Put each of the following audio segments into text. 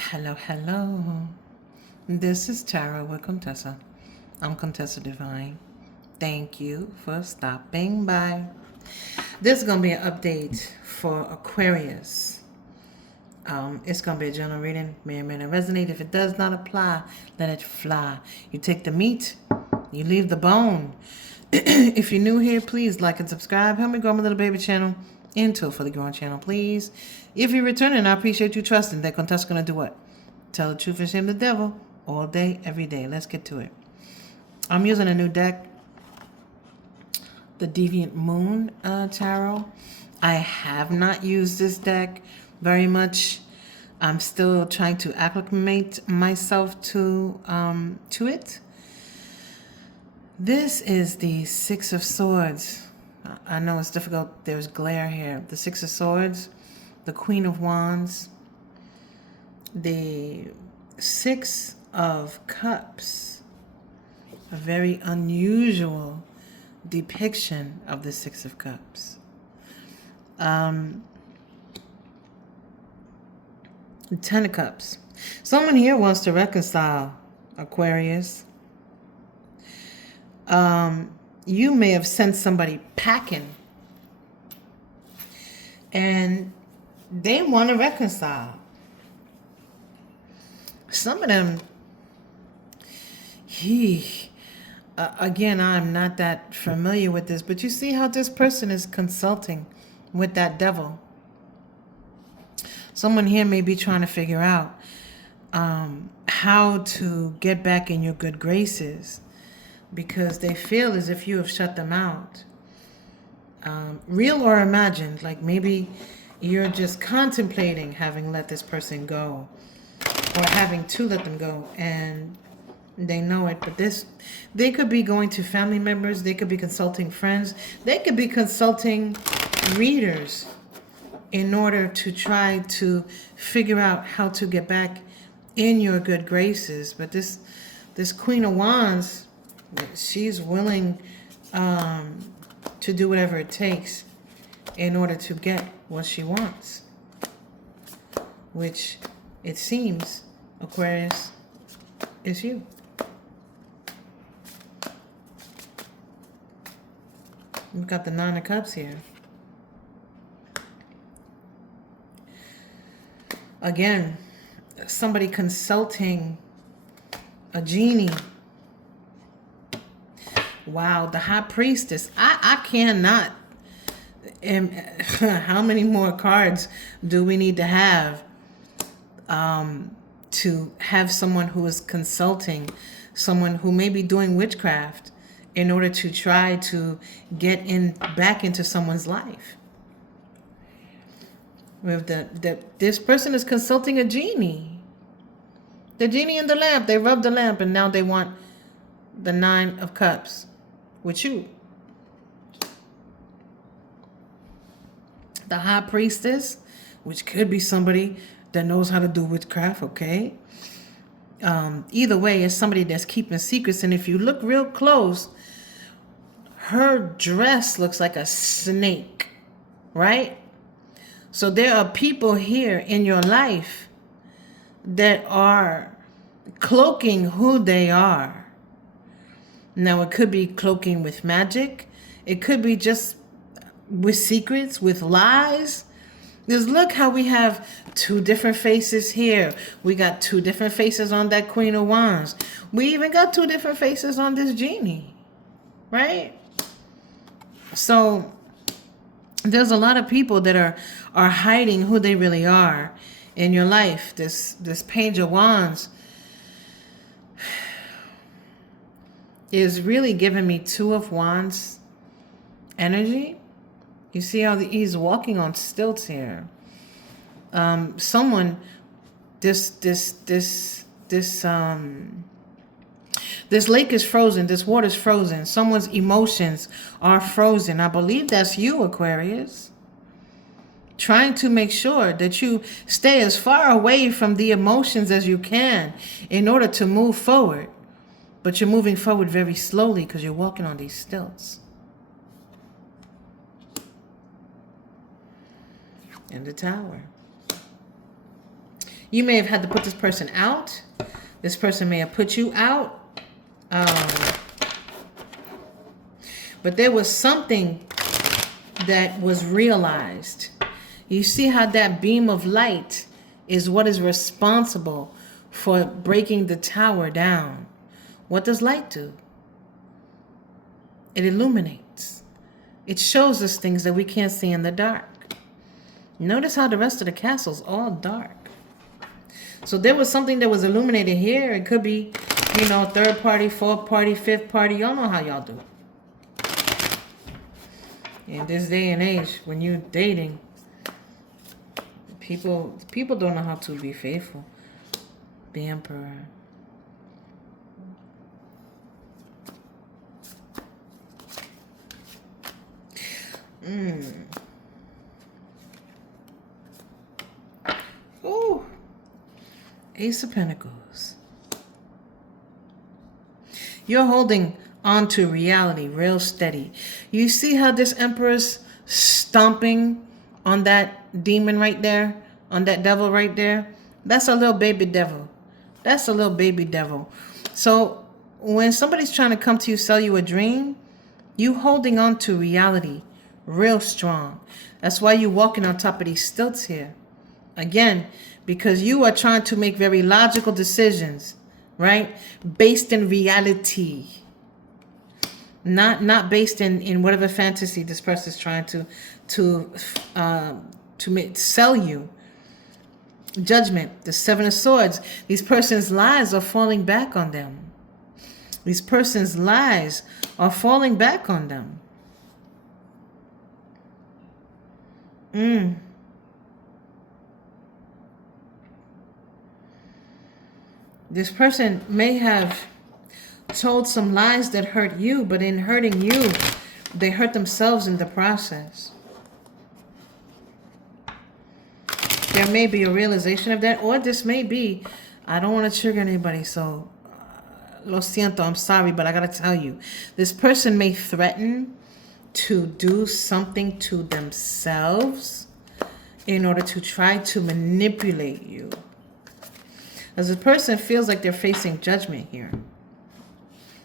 Hello, hello. This is Tara with Contessa. I'm Contessa Divine. Thank you for stopping by. This is going to be an update for Aquarius. It's going to be a general reading. May or may not resonate. If it does not apply, let it fly. You take the meat, you leave the bone. If you're new here, please like and subscribe. Help me grow my little baby channel into a fully grown channel, please. If you're returning, I appreciate you trusting that Contessa's going to do what? Tell the truth and shame the devil all day, every day. Let's get to it. I'm using a new deck, the Deviant Moon Tarot. I have not used this deck very much. I'm still trying to acclimate myself to it. This is the Six of Swords. I know it's difficult. There's glare here. The Six of Swords, the Queen of Wands, the Six of Cups. A very unusual depiction of the Six of Cups. Ten of Cups. Someone here wants to reconcile, Aquarius. You may have sent somebody packing and they want to reconcile. Some of them, again, I'm not that familiar with this, but you see how this person is consulting with that devil. Someone here may be trying to figure out how to get back in your good graces because they feel as if you have shut them out. Real or imagined, like maybe you're just contemplating having let this person go or having to let them go and they know it, but they could be going to family members, they could be consulting friends, they could be consulting readers in order to try to figure out how to get back in your good graces. But this Queen of Wands, she's willing to do whatever it takes in order to get what she wants, which it seems, Aquarius, is you. We've got the Nine of Cups here. Again, somebody consulting a genie. Wow, the High Priestess. I cannot. How many more cards do we need to have someone who is consulting, someone who may be doing witchcraft in order to try to get back into someone's life? With this person is consulting a genie. The genie in the lamp. They rubbed the lamp and now they want the Nine of Cups with you. The High Priestess, which could be somebody that knows how to do witchcraft, okay? Either way, it's somebody that's keeping secrets. And if you look real close, her dress looks like a snake, right? So there are people here in your life that are cloaking who they are. Now, it could be cloaking with magic. It could be just with secrets, with lies. Because look how we have two different faces here. We got two different faces on that Queen of Wands. We even got two different faces on this genie, right? So there's a lot of people that are hiding who they really are in your life. This Page of Wands is really giving me Two of Wands energy. You see how he's walking on stilts here. Someone, this lake is frozen. This water is frozen. Someone's emotions are frozen. I believe that's you, Aquarius. Trying to make sure that you stay as far away from the emotions as you can in order to move forward. But you're moving forward very slowly because you're walking on these stilts. And the Tower. You may have had to put this person out. This person may have put you out. But there was something that was realized. You see how that beam of light is what is responsible for breaking the tower down. What does light do? It illuminates. It shows us things that we can't see in the dark. Notice how the rest of the castle's all dark. So there was something that was illuminated here. It could be, you know, third party, fourth party, fifth party. Y'all know how y'all do. In this day and age, when you're dating, people don't know how to be faithful. The Emperor. Ooh. Ace of Pentacles. You're holding on to reality real steady. You see how this Emperor's stomping on that demon right there? On that devil right there? That's a little baby devil. That's a little baby devil. So when somebody's trying to come to you, sell you a dream, you holding on to reality real strong. That's why you're walking on top of these stilts here. Again, because you are trying to make very logical decisions, right? Based in reality. Not based in whatever fantasy this person is trying to sell you. Judgment, the Seven of Swords. These persons' lies are falling back on them. These persons' lies are falling back on them. This person may have told some lies that hurt you, but in hurting you, they hurt themselves in the process. There may be a realization of that, or this may be, I don't want to trigger anybody, so lo siento, I'm sorry, but I gotta tell you, this person may threaten to do something to themselves in order to try to manipulate you. As a person feels like they're facing judgment here.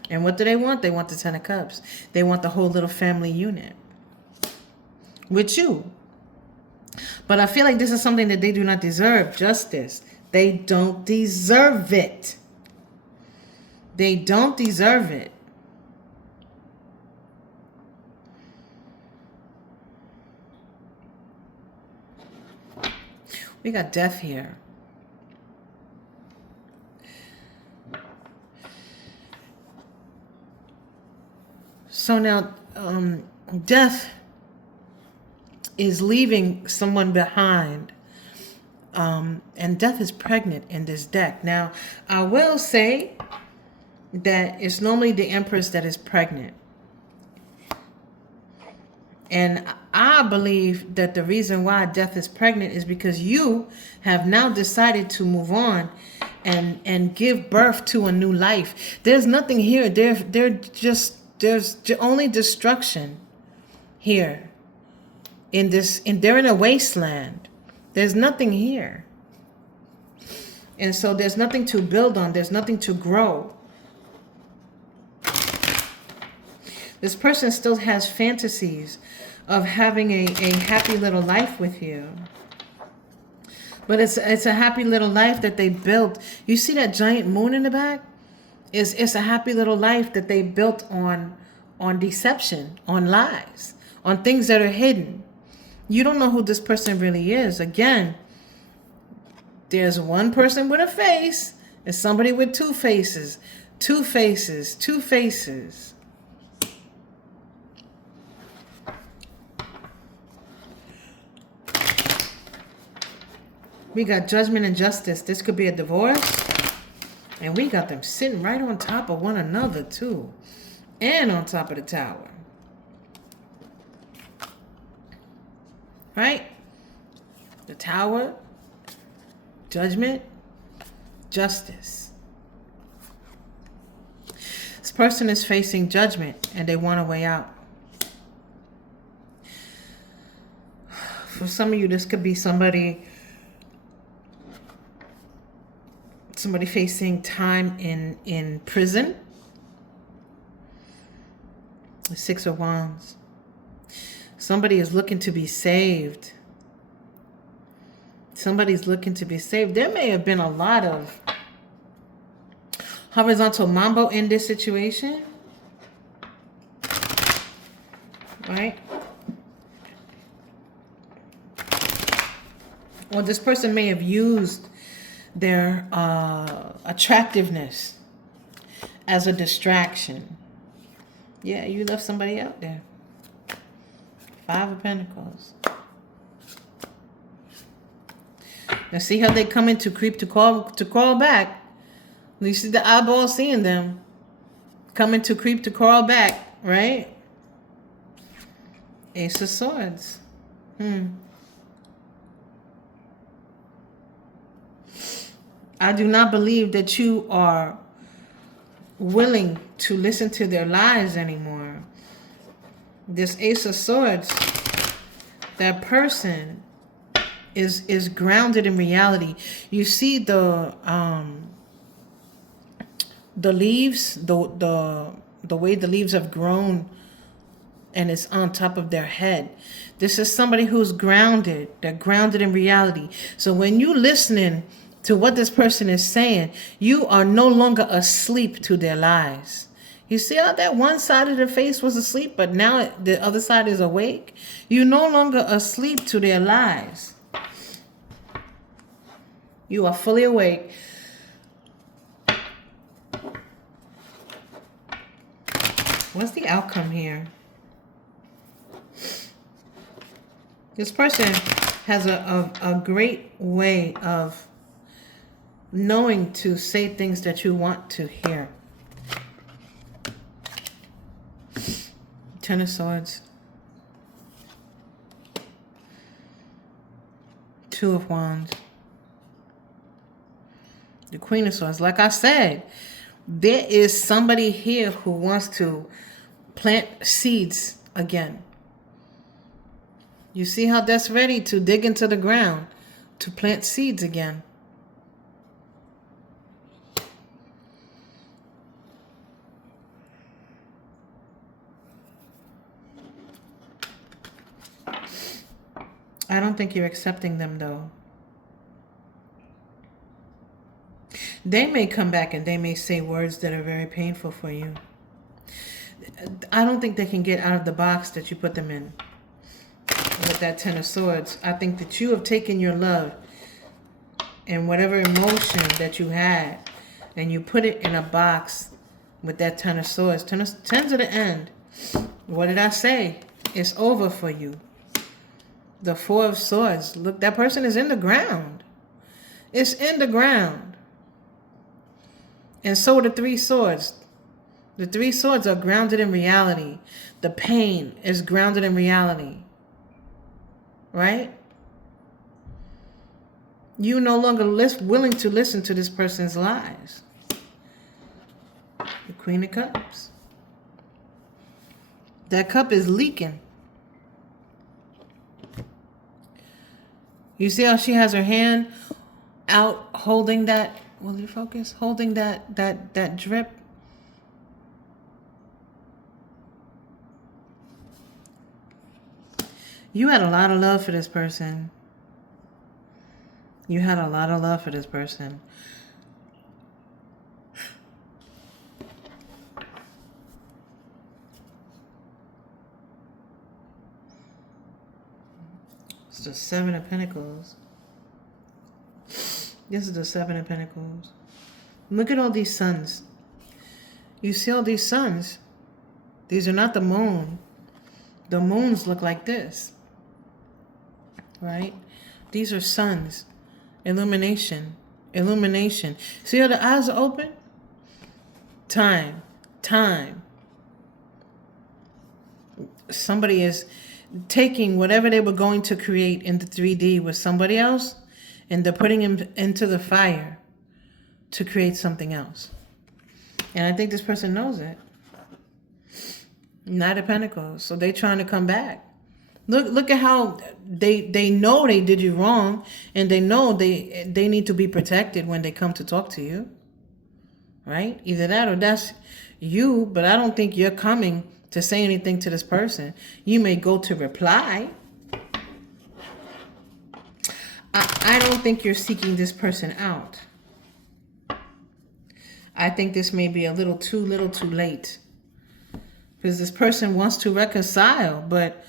And what do they want? They want the Ten of Cups. They want the whole little family unit with you. But I feel like this is something that they do not deserve. Justice. They don't deserve it. They don't deserve it. We got death here. So now, death is leaving someone behind. And death is pregnant in this deck. Now, I will say that it's normally the Empress that is pregnant. And I believe that the reason why death is pregnant is because you have now decided to move on and give birth to a new life. There's nothing here. There's only destruction here. They're in a wasteland. There's nothing here. And so there's nothing to build on. There's nothing to grow. This person still has fantasies of having a happy little life with you. But it's a happy little life that they built. You see that giant moon in the back? It's a happy little life that they built on deception, on lies, on things that are hidden. You don't know who this person really is. Again, there's one person with a face and somebody with two faces. Two faces, two faces. We got judgment and justice. This could be a divorce. And we got them sitting right on top of one another too. And on top of the tower. Right? The tower, judgment, justice. This person is facing judgment and they want a way out. For some of you, this could be somebody Somebody facing time in prison. The Six of Wands. Somebody is looking to be saved. Somebody's looking to be saved. There may have been a lot of horizontal mambo in this situation. Right? Or this person may have used their attractiveness as a distraction. Yeah, you left somebody out there. Five of Pentacles. Now see how they come in to creep to crawl back. You see the eyeball seeing them. Coming to creep to crawl back, right? Ace of Swords. I do not believe that you are willing to listen to their lies anymore. This Ace of Swords, that person is grounded in reality. You see the leaves, the way the leaves have grown, and it's on top of their head. This is somebody who's grounded. They're grounded in reality. So when you listening to what this person is saying, you are no longer asleep to their lies. You see how that one side of the face was asleep, but now the other side is awake? You're no longer asleep to their lies. You are fully awake. What's the outcome here? This person has a great way of knowing to say things that you want to hear. Ten of Swords. Two of Wands. The Queen of Swords. Like I said, there is somebody here who wants to plant seeds again. You see how that's ready to dig into the ground to plant seeds again. I don't think you're accepting them, though. They may come back and they may say words that are very painful for you. I don't think they can get out of the box that you put them in with that Ten of Swords. I think that you have taken your love and whatever emotion that you had and you put it in a box with that Ten of Swords. Tens of the end. What did I say? It's over for you. The Four of Swords. Look, that person is in the ground. It's in the ground. And so are the Three Swords. The Three Swords are grounded in reality. The pain is grounded in reality. Right? You no longer willing to listen to this person's lies. The Queen of Cups. That cup is leaking. You see how she has her hand out holding that, will you focus? Holding that drip. You had a lot of love for this person. You had a lot of love for this person. It's the Seven of Pentacles. This is the Seven of Pentacles. Look at all these suns. You see all these suns? These are not the moon. The moons look like this. Right? These are suns. Illumination. Illumination. See how the eyes are open? Time. Time. Somebody is taking whatever they were going to create into 3D with somebody else, and they're putting him into the fire to create something else. And I think this person knows it. Knight of Pentacles. So they're trying to come back. Look at how they know they did you wrong, and they know they need to be protected when they come to talk to you. Right? Either that or that's you, but I don't think you're coming to say anything to this person. You may go to reply. I don't think you're seeking this person out. I think this may be a little too late. Because this person wants to reconcile, but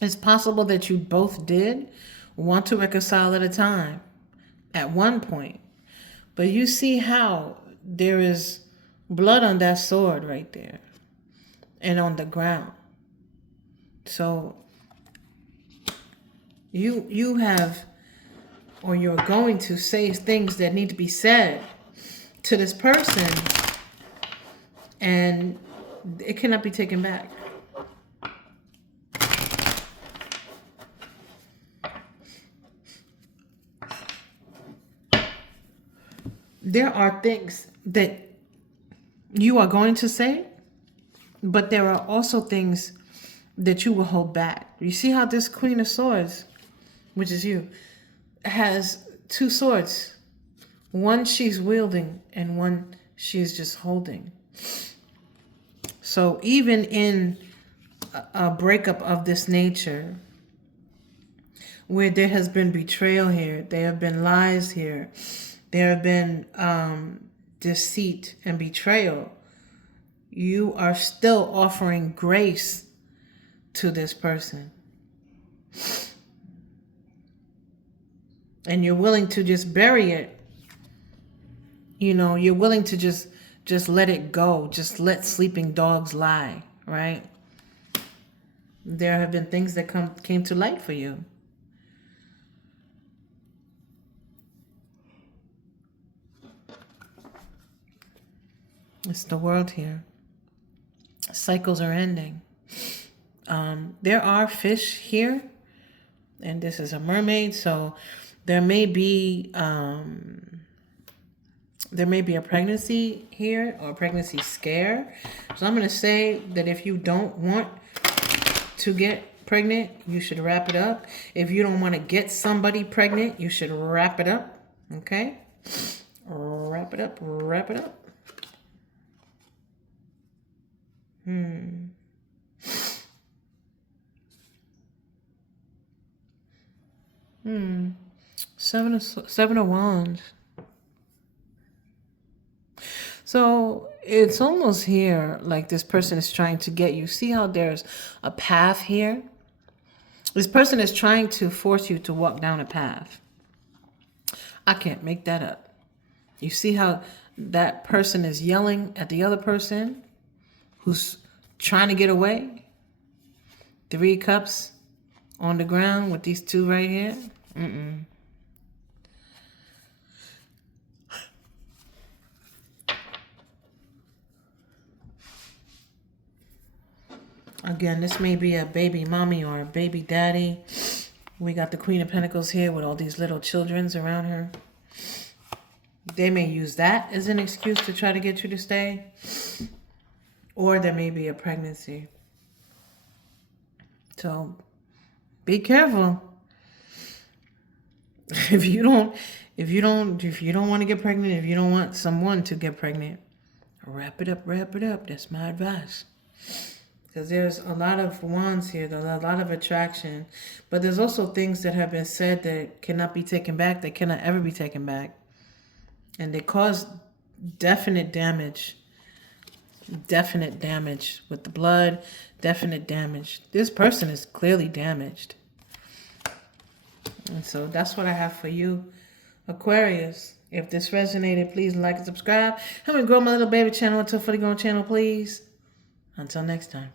it's possible that you both did want to reconcile at a time, at one point. But you see how there is blood on that sword right there and on the ground. So you have, or you're going to say things that need to be said to this person, and it cannot be taken back. There are things that you are going to say, but there are also things that you will hold back. You see how this Queen of Swords, which is you, has two swords. One she's wielding and one she's just holding. So even in a breakup of this nature, where there has been betrayal here, there have been lies here, there have been deceit and betrayal, you are still offering grace to this person. And you're willing to just bury it. You know, you're willing to just let it go. Just let sleeping dogs lie, right? There have been things that came to light for you. It's the world here. Cycles are ending. There are fish here, and this is a mermaid, so there may be a pregnancy here, or a pregnancy scare. So I'm going to say that if you don't want to get pregnant, you should wrap it up. If you don't want to get somebody pregnant, you should wrap it up. Okay? Wrap it up. Wrap it up. 7 of Wands. So it's almost here like this person is trying to get you. See how there's a path here? This person is trying to force you to walk down a path. I can't make that up. You see how that person is yelling at the other person who's trying to get away? 3 cups on the ground with these 2 right here. Again, this may be a baby mommy or a baby daddy. We got the Queen of Pentacles here with all these little childrens around her. They may use that as an excuse to try to get you to stay. Or there may be a pregnancy. So be careful. If you don't want to get pregnant, if you don't want someone to get pregnant, wrap it up. That's my advice. Because there's a lot of wands here, there's a lot of attraction. But there's also things that have been said that cannot be taken back, that cannot ever be taken back. And they cause definite damage. Definite damage with the blood, definite damage. This person is clearly damaged. And so that's what I have for you, Aquarius. If this resonated, please like and subscribe. Help me grow my little baby channel until fully grown channel, please. Until next time.